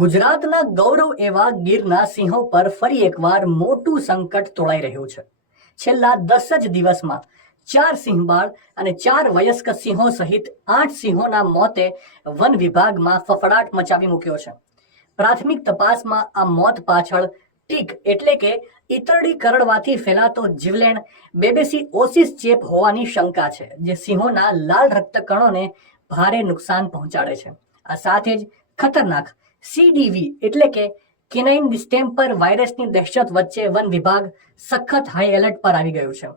ગુજરાતના ગૌરવ એવા ગીરના સિંહો પર ફરી એકવાર મોટું સંકટ તોળાઈ રહ્યું છે. છેલ્લા 10 જ દિવસમાં 4 સિંહબાળ અને 4 વયસ્ક સિંહો સહિત 8 સિંહોના મોતે વન વિભાગમાં ફફડાટ મચાવી મૂક્યો છે. પ્રાથમિક તપાસમાં આ મોત પાછળ ટીક એટલે કે ઈતરડી કરડવાથી ફેલાતો જીવલેણ બેબેસીઓસિસ ચેપ હોવાની શંકા છે, જે સિંહોના લાલ રક્તકણોને ભારે નુકસાન પહોંચાડે છે. આ સાથે જ ખતરનાક CDV એટલે કે કેનાઇન ડિસ્ટેમ્પર વાયરસની દહેશત વચ્ચે વન વિભાગ સખત હાઈ એલર્ટ પર આવી ગયું છે.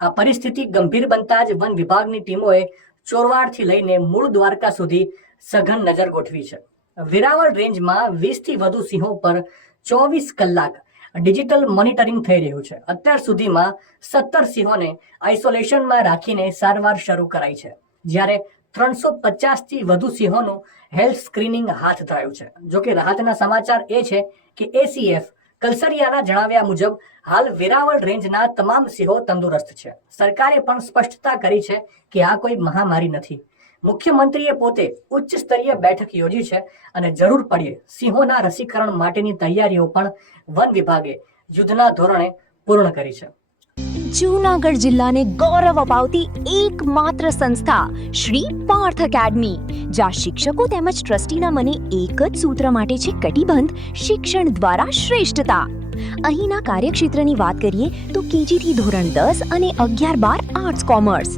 આ પરિસ્થિતિ ગંભીર બનતા જ વન વિભાગની ટીમોએ ચોરવાડથી લઈને મૂળ દ્વારકા સુધી સઘન નજર ગોઠવી છે. વેરાવળ રેન્જમાં 20 થી વધુ સિંહો પર 24 કલાક ડિજિટલ મોનિટરિંગ થઈ રહ્યું છે. અત્યાર સુધીમાં 17 સિંહોને આઇસોલેશનમાં રાખીને સારવાર શરૂ કરાઈ છે, જ્યારે 350 થી વધુ સિંહોનું હેલ્થ સ્ક્રીનિંગ હાથ ધરાયું છે. જો કે રાહતના સમાચાર એ છે કે ACF કલસરિયાના જણાવ્યા મુજબ હાલ વેરાવળ રેન્જના તમામ સિંહો તંદુરસ્ત છે. સરકારે પણ સ્પષ્ટતા કરી છે કે આ કોઈ મહામારી નથી. મુખ્યમંત્રીએ પોતે ઉચ્ચ સ્તરીય બેઠક યોજી છે અને જરૂર પડ્યે સિંહોના રસીકરણ માટેની તૈયારીઓ પણ વન વિભાગે યુદ્ધના ધોરણે પૂર્ણ કરી છે. જૂનાગઢ જિલ્લાને ગૌરવ અપાવતી એકમાત્ર સંસ્થા શ્રી પાર્થ એકેડમી, જ્યાં શિક્ષકો તેમજ ટ્રસ્ટીના મને એક જ સૂત્ર માટે છે કટિબંધ: શિક્ષણ દ્વારા શ્રેષ્ઠતા. અહીંના કાર્યક્ષેત્રની વાત કરીએ તો KG થી ધોરણ 10 અને 11-12 આર્ટ્સ કોમર્સ.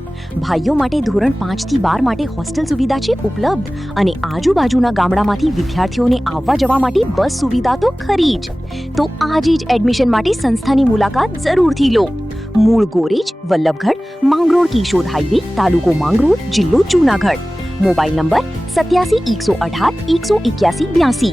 ભાઈઓ માટે ધોરણ 5 થી 12 માટે હોસ્ટેલ સુવિધા છે ઉપલબ્ધ, અને આજુબાજુના ગામડામાંથી વિદ્યાર્થીઓને આવવા જવા માટે બસ સુવિધા તો ખરી જ. તો આજે જ એડમિશન માટે સંસ્થાની મુલાકાત જરૂરથી લો. મૂળ ગોરેજ, વલ્લભગઢ, માંગરોળ કિશોદ હાઈવે, તાલુકો માંગરોળ, જિલ્લો જૂનાગઢ. Mobile number 87 118 181 82.